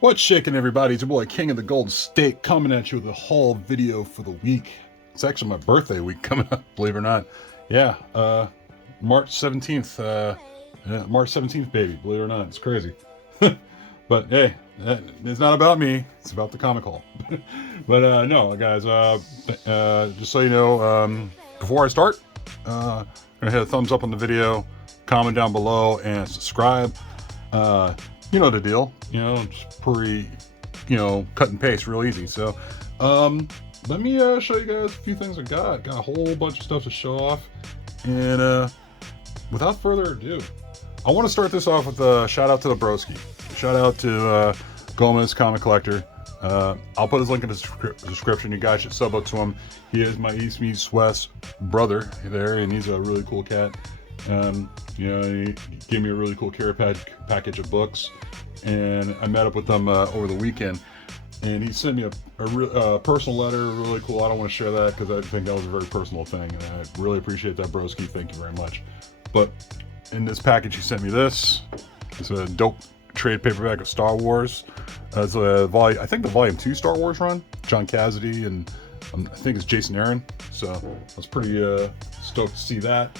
What's shaking, everybody? It's your boy King of the Golden State coming at you with a haul video for the week. It's actually my birthday week coming up, believe it or not. Yeah, March 17th. March 17th, baby. Believe it or not, it's crazy. But hey, it's not about me. It's about the comic haul. But no, guys. Just so you know, before I start, gonna hit a thumbs up on the video, comment down below, and subscribe. You know the deal. You know, it's pretty, cut and paste, real easy. So, let me show you guys a few things I got. Got a whole bunch of stuff to show off, and without further ado, I want to start this off with a shout out to the broski. Shout out to Gomez Comic Collector. I'll put his link in the description. You guys should sub up to him. He is my East meets West brother there, and he's a really cool cat. He gave me a really cool care package of books, and I met up with them over the weekend, and he sent me a personal letter, really cool. I don't want to share that because I think that was a very personal thing, and I really appreciate that, broski. Thank you very much. But in this package, he sent me this. It's a dope trade paperback of Star Wars. It's I think the Volume 2 Star Wars run. John Cassidy and I think it's Jason Aaron. So I was pretty stoked to see that.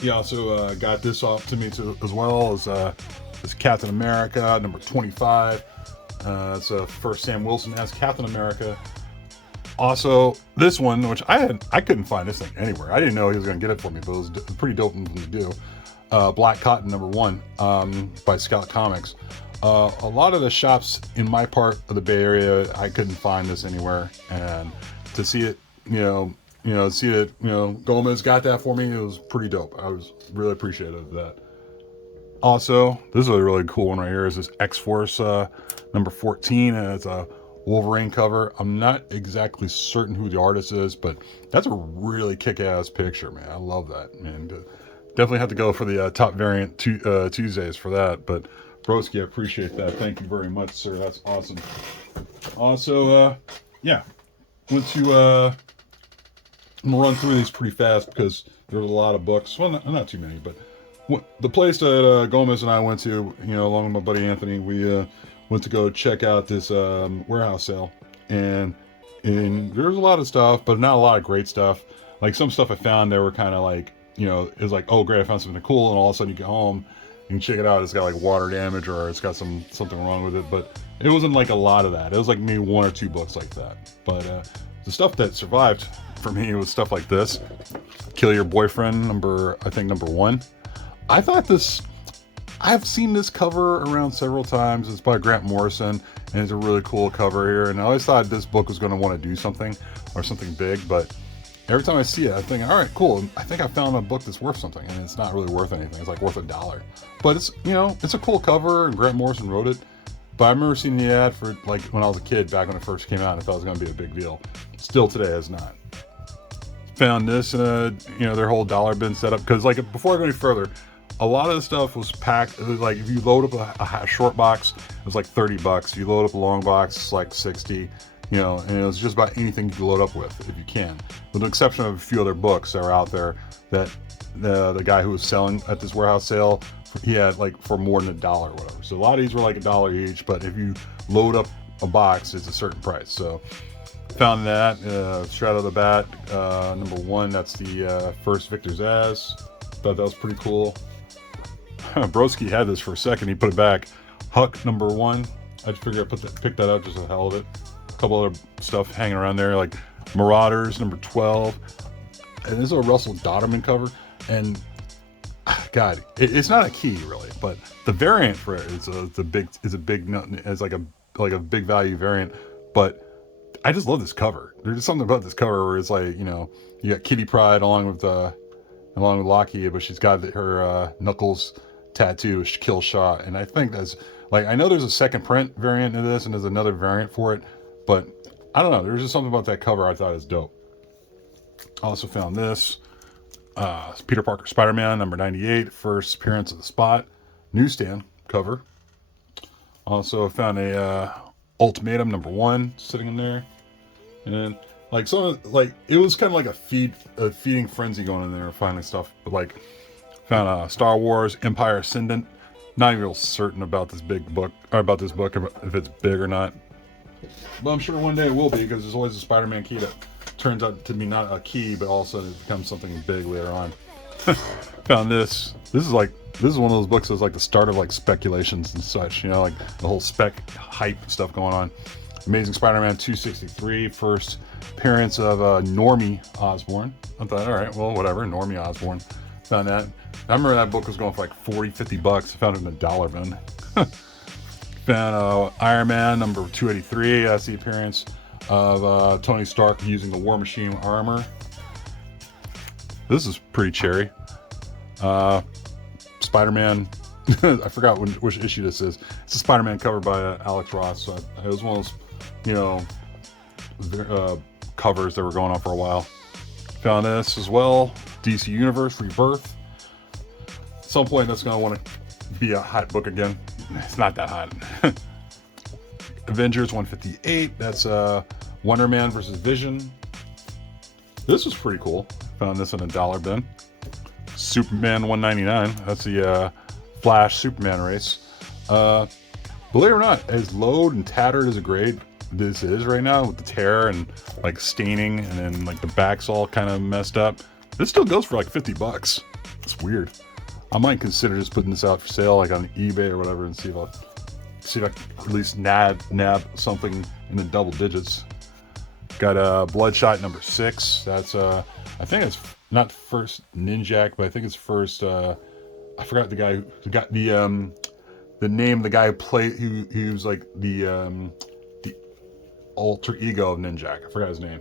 He also got this off to me too, as well as this Captain America number 25. It's first Sam Wilson as Captain America. Also, this one, which I couldn't find this thing anywhere. I didn't know he was going to get it for me, but it was pretty dope of him to do. Black Cotton number 1 by Scout Comics. A lot of the shops in my part of the Bay Area, I couldn't find this anywhere, and to see it, Gomez got that for me. It was pretty dope. I was really appreciative of that. Also, this is a really cool one right here. Is this X-Force number 14, and it's a Wolverine cover. I'm not exactly certain who the artist is, but that's a really kick-ass picture, man. I love that, and definitely have to go for the top variant Tuesdays for that. But broski, I appreciate that. Thank you very much, sir. That's awesome. Also, went to I'm gonna run through these pretty fast because there's a lot of books. Well, not too many, but the place that Gomez and I went to, along with my buddy Anthony, we went to go check out this warehouse sale, and there's a lot of stuff, but not a lot of great stuff. Like some stuff I found, they were kind of like, it was like, oh great, I found something cool, and all of a sudden you get home and check it out, it's got like water damage or it's got something wrong with it. But it wasn't like a lot of that. It was like maybe 1 or 2 books like that. But the stuff that survived for me was stuff like this, Kill Your Boyfriend number 1. I thought I've seen this cover around several times. It's by Grant Morrison, and it's a really cool cover here, and I always thought this book was going to want to do something or something big, but every time I see it, I think, all right, cool, I think I found a book that's worth something, and it's not really worth anything. It's like worth $1, but it's, it's a cool cover, and Grant Morrison wrote it. But I remember seeing the ad for like when I was a kid, back when it first came out. I thought it was going to be a big deal. Still today, it's not. Found this in their whole dollar bin setup, because like before I go any further, a lot of the stuff was packed. It was like if you load up a short box, it was like $30. If you load up a long box, it's like 60. And it was just about anything you can load up with if you can, with the exception of a few other books that are out there that the guy who was selling at this warehouse sale, he had like for more than $1 or whatever. So a lot of these were like $1 each, but if you load up a box, it's a certain price. So found that straight out of the bat, number 1. That's the first Victor Zsasz. Thought that was pretty cool. Broski had this for a second. He put it back. Huck number 1. I just figured I'd pick that up just for the hell of it. A couple other stuff hanging around there, like Marauders number 12. And this is a Russell Dodderman cover, and God, it's not a key really, but the variant for it is a big big value variant. But I just love this cover. There's just something about this cover where it's like, you got Kitty Pryde along with Lockheed, but she's got her knuckles tattoo, Kill Shaw, and I think that's like, I know there's a second print variant of this, and there's another variant for it, but I don't know. There's just something about that cover I thought is dope. I also found this. Peter Parker Spider-Man number 98, first appearance of the Spot, newsstand cover. Also found a Ultimatum number 1 sitting in there, and like it was kind of like a feeding frenzy going in there, finding stuff. But like found Star Wars Empire Ascendant Not even real certain about this big book, or about this book, if it's big or not. But I'm sure one day it will be, because there's always a Spider-Man key that turns out to be not a key, but also it becomes something big later on. Found this. This is one of those books that's like the start of like speculations and such. You know, like the whole spec hype stuff going on. Amazing Spider-Man 263, first appearance of Normie Osborn. I thought, all right, well, whatever, Normie Osborn. Found that. I remember that book was going for like 40, 50 bucks. I found it in a dollar bin. Found Iron Man number 283. That's the appearance of Tony Stark using the War Machine armor. This is pretty cherry. Spider-Man. I forgot which issue this is. It's a Spider-Man cover by Alex Ross. So it was one of those, you know, covers that were going on for a while. Found this as well. DC Universe Rebirth. At some point, that's going to want to be a hot book again. It's not that hot. Avengers 158. That's Wonder Man versus Vision. This was pretty cool. Found this in a dollar bin. Superman 199. That's the Flash Superman race. Believe it or not, as load and tattered as a grade this is right now, with the tear and like staining, and then like the back's all kind of messed up, this still goes for like 50 bucks. It's weird. I might consider just putting this out for sale, like on eBay or whatever, and see if I can at least nab something in the double digits. Got Bloodshot number 6. That's I think it's not first Ninjak, but I think it's first. I forgot the guy who got the name of the guy who played, who was like the alter ego of Ninjak. I forgot his name.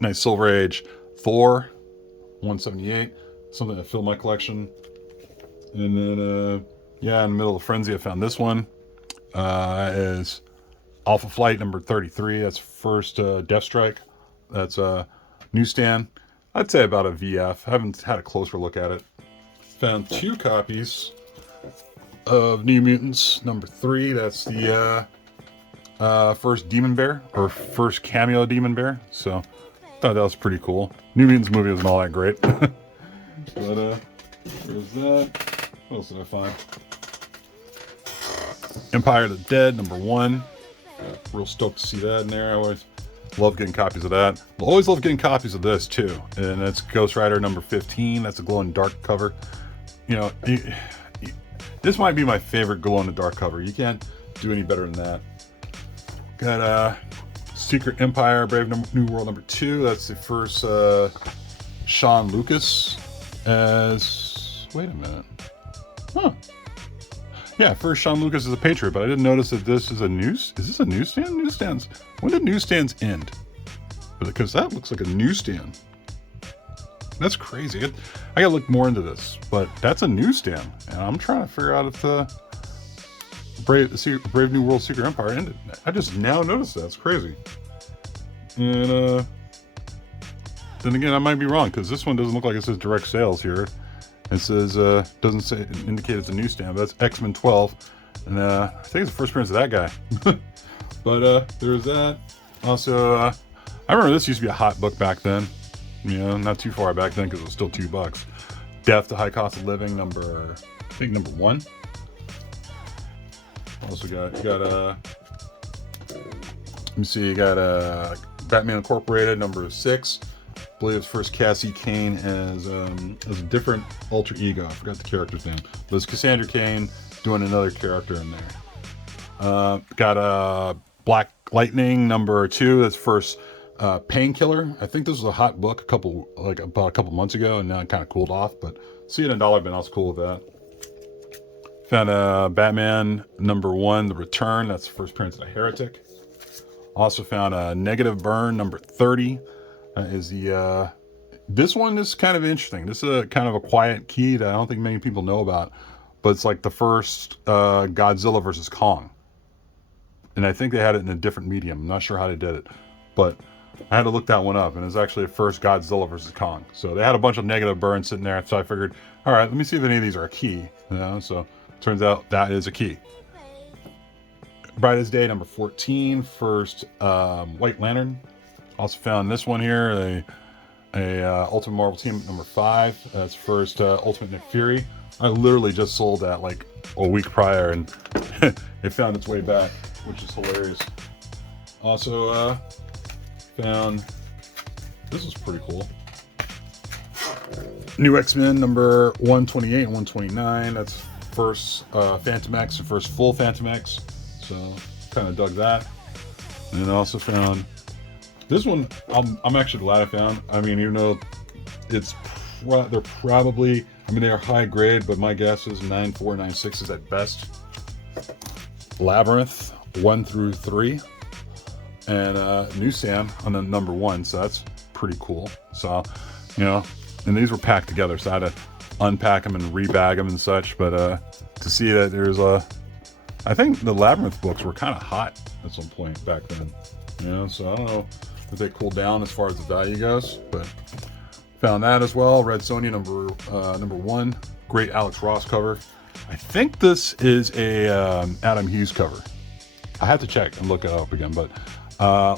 Nice Silver Age Thor 178, something that filled my collection. And then yeah, in the middle of Frenzy, I found this one. Is Alpha Flight number 33. That's first Deathstrike. That's a newsstand. I'd say about a VF. I haven't had a closer look at it. Found 2 copies of New Mutants number 3. That's the first Demon Bear, or first cameo Demon Bear. So I thought that was pretty cool. New Mutants movie wasn't all that great. But there's that. What else did I find? Empire of the Dead number 1. Real stoked to see that in there. I always love getting copies of that. Always love getting copies of this too. And that's Ghost Rider number 15. That's a glow in the dark cover. You know, this might be my favorite glow in the dark cover. You can't do any better than that. Got Secret Empire Brave New World number 2. That's the first Sean Lucas as, wait a minute. Huh. Yeah, first Sean Lucas as a Patriot, but I didn't notice that this is a is this a newsstand? Newsstands. When did newsstands end? Because that looks like a newsstand. That's crazy. I gotta look more into this, but that's a newsstand, and I'm trying to figure out if the Brave New World Secret Empire ended. I just now noticed that. It's crazy. And then again, I might be wrong, because this one doesn't look like it says direct sales here. It says doesn't say, indicate it's a newsstand, but that's X-Men 12, and I think it's the first appearance of that guy. But there's that. Also, I remember this used to be a hot book back then. You know, not too far back then, because it was still $2. Death to High Cost of Living number 1. Also got let me see, you got Batman Incorporated number 6. I believe it's first Cassie Kane as a different alter ego. I forgot the character's name. But it's Cassandra Cain doing another character in there. Got Black Lightning number 2. That's first Painkiller. I think this was a hot book about a couple months ago, and now it kind of cooled off. But see it in $1 bin, I was cool with that. Found Batman number 1, The Return. That's the first appearance of the Heretic. Also found Negative Burn number 30. Is the this one is kind of interesting. This is a kind of a quiet key that I don't think many people know about, but it's like the first Godzilla versus Kong, and I think they had it in a different medium. I'm not sure how they did it, but I had to look that one up, and it's actually the first Godzilla versus Kong. So they had a bunch of Negative Burns sitting there, so I figured, all right, let me see if any of these are a key. You know, so turns out that is a key. Brightest Day number 14, first White Lantern. Also found this one here, a Ultimate Marvel Team number 5. That's first Ultimate Nick Fury. I literally just sold that like a week prior, and it found its way back, which is hilarious. Also found, this is pretty cool, new X-Men number 128 and 129. That's first Phantom X and first full Phantom X, so kind of dug that. And then I also found this one. I'm actually glad I found. I mean, even though they're probably, I mean, they are high grade, but my guess is 9.4, 9.6 is at best. Labyrinth 1 through 3, and New Sam on the number 1, so that's pretty cool. So, you know, and these were packed together, so I had to unpack them and rebag them and such. But to see that there's I think the Labyrinth books were kind of hot at some point back then, you know. So I don't know if they cooled down as far as the value goes, but found that as well. Red Sonja number 1, great Alex Ross cover. I think this is a Adam Hughes cover. I have to check and look it up again, but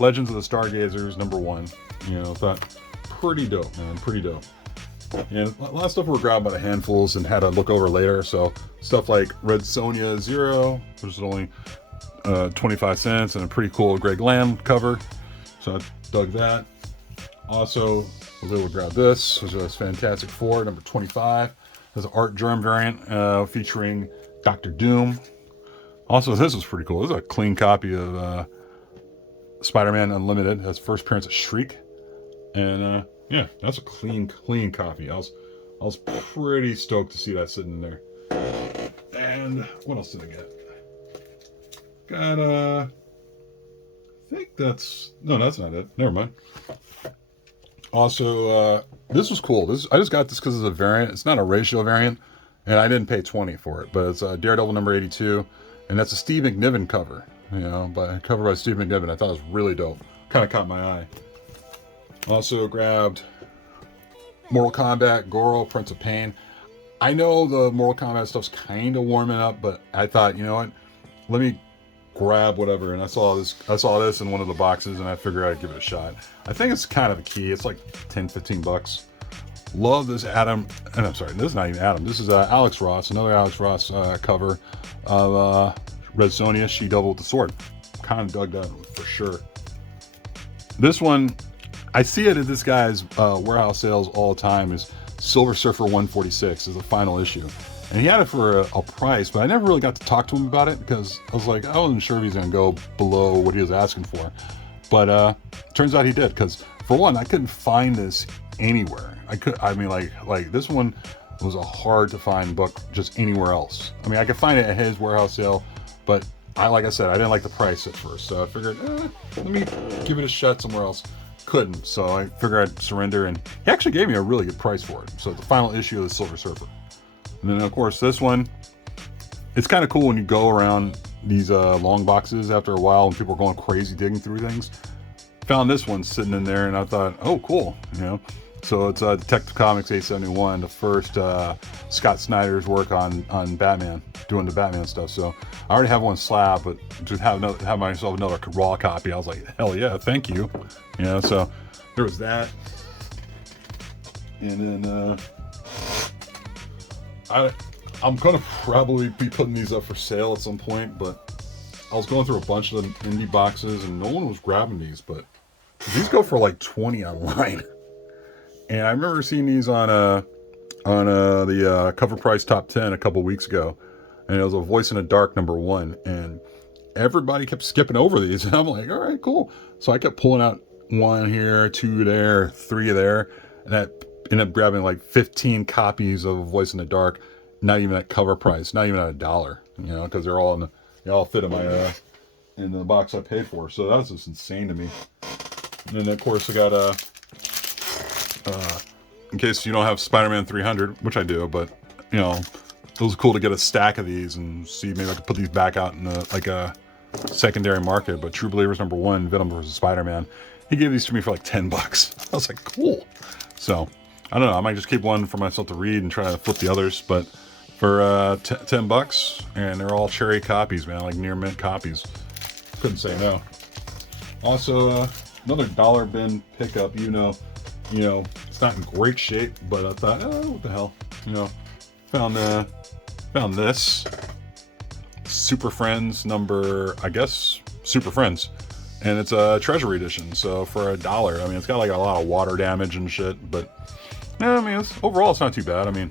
Legends of the Stargazers number 1, you know, thought pretty dope, man, pretty dope. And a lot of stuff were grabbed by the handfuls and had to look over later. So stuff like Red Sonja 0, which is only 25 cents, and a pretty cool Greg Land cover. So I dug that. Also was able to grab this, which was Fantastic Four number 25. There's an Art Germ variant featuring Doctor Doom. Also, this was pretty cool. This is a clean copy of Spider-Man Unlimited. That's first appearance of Shriek. And yeah, that's a clean copy. I was pretty stoked to see that sitting in there. And what else did I get? Got I think that's not it. Never mind. Also, this was cool. I just got this because it's a variant. It's not a ratio variant, and I didn't pay $20 for it. But it's Daredevil number 82, and that's a Steve McNiven cover. You know, cover by Steve McNiven. I thought it was really dope. Kind of caught my eye. Also grabbed Mortal Kombat, Goro, Prince of Pain. I know the Mortal Kombat stuff's kind of warming up, but I thought, you know what, let me grab whatever. And I saw this in one of the boxes, and I figured I'd give it a shot. I think it's kind of a key. It's like 10, 15 bucks. Love this Adam, and I'm sorry, this is not even Adam. This is Alex Ross, another Alex Ross cover of Red Sonja, She Devil with the Sword. Kind of dug that for sure. This one, I see it at this guy's warehouse sales all the time, is Silver Surfer 146 is the final issue. And he had it for a price, but I never really got to talk to him about it because I was like, I wasn't sure if he's going to go below what he was asking for. But turns out he did, because for one, I couldn't find this anywhere. I mean, like this one was a hard to find book just anywhere else. I mean, I could find it at his warehouse sale, but like I said, I didn't like the price at first. So I figured, let me give it a shot somewhere else. Couldn't, so I figured I'd surrender, and he actually gave me a really good price for it. So the final issue of the Silver Surfer. And then of course this one, it's kind of cool when you go around these long boxes after a while and people are going crazy digging through things. Found this one sitting in there, and I thought, oh cool, you know. So it's Detective Comics 871, the first Scott Snyder's work on Batman, doing the Batman stuff. So I already have one slab, but to have myself another raw copy, I was like, hell yeah, thank you. You know, so there was that. And then I'm gonna probably be putting these up for sale at some point, but I was going through a bunch of the indie boxes and no one was grabbing these, but these go for like $20 online. And I remember seeing these on the Cover Price Top 10 a couple weeks ago, and it was a Voice in the Dark number 1, and everybody kept skipping over these, and I'm like, all right, cool. So I kept pulling out 1 here, 2 there, 3 there, and I ended up grabbing like 15 copies of Voice in the Dark, not even at cover price, not even at $1, you know, because they all fit in my in the box I paid for. So that was just insane to me. And then of course I got in case you don't have Spider-Man 300, which I do, but you know, it was cool to get a stack of these and see maybe I could put these back out in a secondary market. But True Believers number 1, Venom vs. Spider-Man, he gave these to me for like $10. I was like, cool. So I don't know, I might just keep one for myself to read and try to flip the others, but for $10, and they're all cherry copies, man, like near mint copies. Couldn't say no. Also, another dollar bin pickup, you know, you know, it's not in great shape, but I thought, oh, what the hell, you know, found this Super Friends number, I guess, Super Friends, and it's a treasury edition. So for $1, I mean, it's got like a lot of water damage and shit, but yeah, I mean, overall it's not too bad. I mean,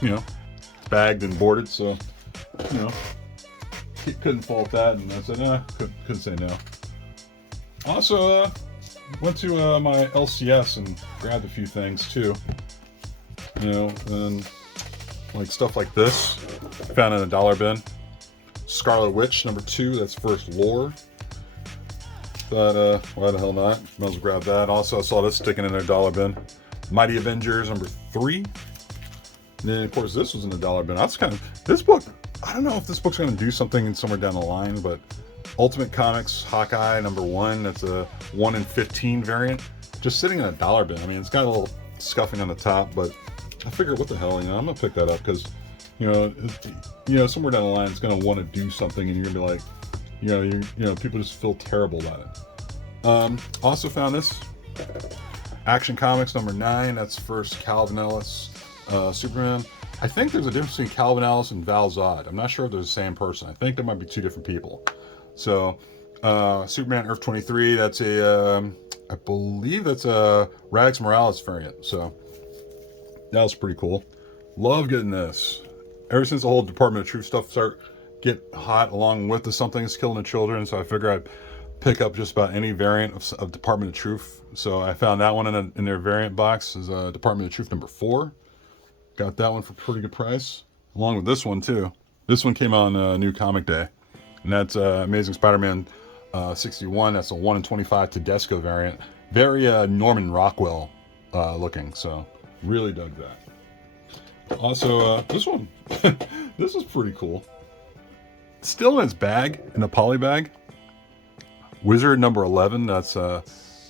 you know, it's bagged and boarded, so you know, couldn't fault that. And I said, couldn't say no. Also, went to my LCS and grabbed a few things too. You know, and like stuff like this, found in a dollar bin. Scarlet Witch number 2, that's first lore. Thought, why the hell not? Might as well grab that. Also, I saw this sticking in their dollar bin. Mighty Avengers number 3. And then, of course, this was in the dollar bin. That's kind of, this book, I don't know if this book's going to do something somewhere down the line, but Ultimate Comics Hawkeye number 1, that's a 1 in 15 variant. Just sitting in a dollar bin. I mean, it's got a little scuffing on the top, but I figured, what the hell, you know, I'm going to pick that up because, you know, somewhere down the line, it's going to want to do something, and you're going to be like, you know, people just feel terrible about it. Also found this Action Comics number 9. That's first Calvin Ellis Superman. I think there's a difference between Calvin Ellis and Val Zod. I'm not sure if they're the same person. I think there might be 2 different people. So Superman Earth 23. That's a I believe that's a Rags Morales variant. So that was pretty cool. Love getting this. Ever since the whole Department of Truth stuff started get hot, along with the Something's Killing the Children, so I figure I'd pick up just about any variant of Department of Truth. So I found that one in their variant box, is Department of Truth number 4. Got that one for a pretty good price, along with this one too. This one came on New Comic Day, and that's Amazing Spider-Man 61. That's a 1 in 25 Tedesco variant. Very Norman Rockwell looking, so really dug that. Also, this one, this is pretty cool. Still in its bag, in a poly bag. Wizard number 11. That's, of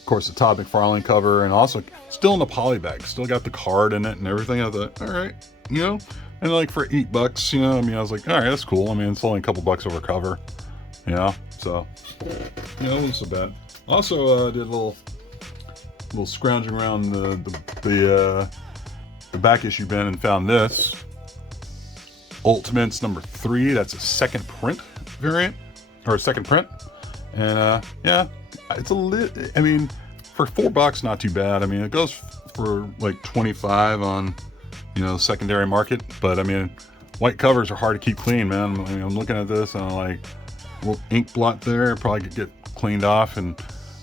course, the Todd McFarlane cover, and also still in the poly bag. Still got the card in it and everything. I thought, all right, you know, and like for $8, you know, I mean, I was like, all right, that's cool. I mean, it's only a couple bucks over cover, you know, so, you know, it wasn't so bad. Also, did a little scrounging around the back issue bin and found this Ultimates number 3. That's a second print variant, or a second print, and yeah, it's I mean, for $4, not too bad. I mean, it goes for like 25 on, you know, secondary market, but I mean, white covers are hard to keep clean, man. I mean, I'm looking at this and I'm like, a little ink blot there, probably could get cleaned off, and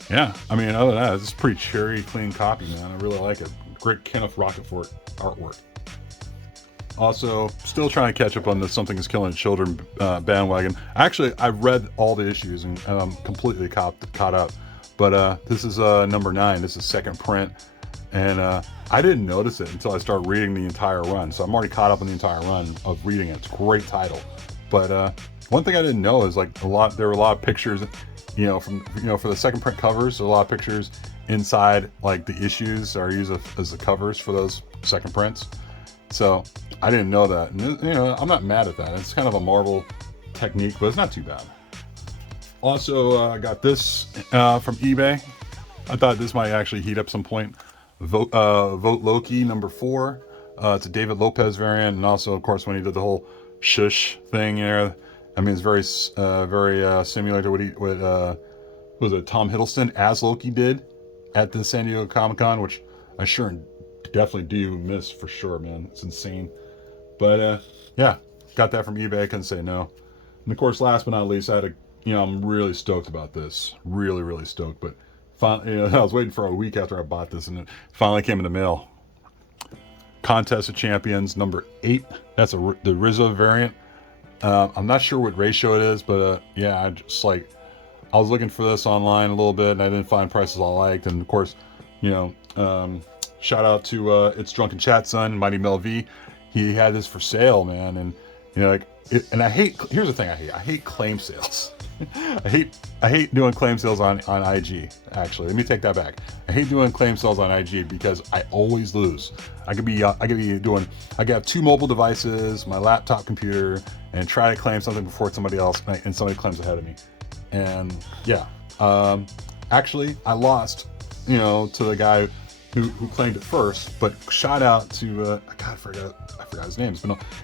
yeah, I mean, other than that, it's a pretty cherry clean copy, man. I really like it. Great Kenneth Rockefort artwork. Also, still trying to catch up on the Something is Killing Children bandwagon. Actually, I've read all the issues and I'm completely caught up. But this is number 9. This is second print. And I didn't notice it until I started reading the entire run. So I'm already caught up on the entire run of reading it. It's a great title. But one thing I didn't know is like there were a lot of pictures, you know, for the second print covers, there are a lot of pictures inside like the issues are used as the covers for those second prints. So I didn't know that, and you know, I'm not mad at that. It's kind of a Marvel technique, but it's not too bad. Also, I got this from eBay. I thought this might actually heat up some point. Vote Loki number 4. It's a David Lopez variant, and also, of course, when he did the whole shush thing there, I mean, it's very similar to what was it Tom Hiddleston as Loki did at the San Diego Comic-Con, which I sure definitely do miss for sure, man. It's insane. But yeah, got that from eBay. I couldn't say no. And of course, last but not least, I had I'm really stoked about this. Really, really stoked. But finally, you know, I was waiting for a week after I bought this, and it finally came in the mail. Contest of Champions number 8. That's the Rizzo variant. I'm not sure what ratio it is, but yeah, I was looking for this online a little bit, and I didn't find prices I liked. And of course, you know, shout out to It's Drunken Chat Son, Mighty Mel V. He had this for sale, man, and you know, and I hate. Here's the thing I hate. I hate claim sales. I hate doing claim sales on IG. Actually, let me take that back. I hate doing claim sales on IG because I always lose. I could have 2 mobile devices, my laptop computer, and try to claim something before somebody else, and somebody claims ahead of me. And yeah, actually, I lost, you know, to the guy who claimed it first. But shout out to God, I forgot his name.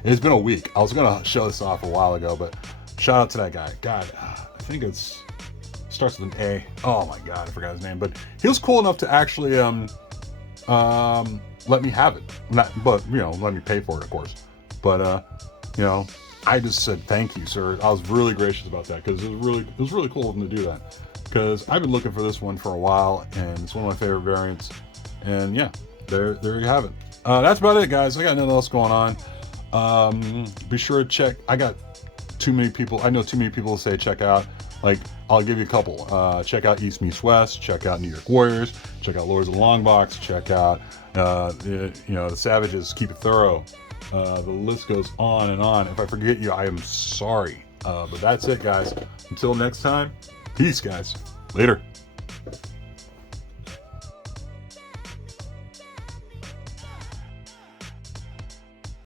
It's been a week. I was gonna show this off a while ago, but shout out to that guy. God, I think starts with an A. Oh my God, I forgot his name. But he was cool enough to actually let me have it. But let me pay for it, of course. But I just said thank you, sir. I was really gracious about that because it was really cool of him to do that. Because I've been looking for this one for a while, and it's one of my favorite variants. And yeah, there you have it. That's about it, guys. I got nothing else going on. Be sure to check. I know too many people say check out. Like, I'll give you a couple. Check out East Meets West. Check out New York Warriors. Check out Lords of the Long Box. Check out the Savages. Keep it thorough. The list goes on and on. If I forget you, I am sorry. But that's it, guys. Until next time, peace, guys. Later.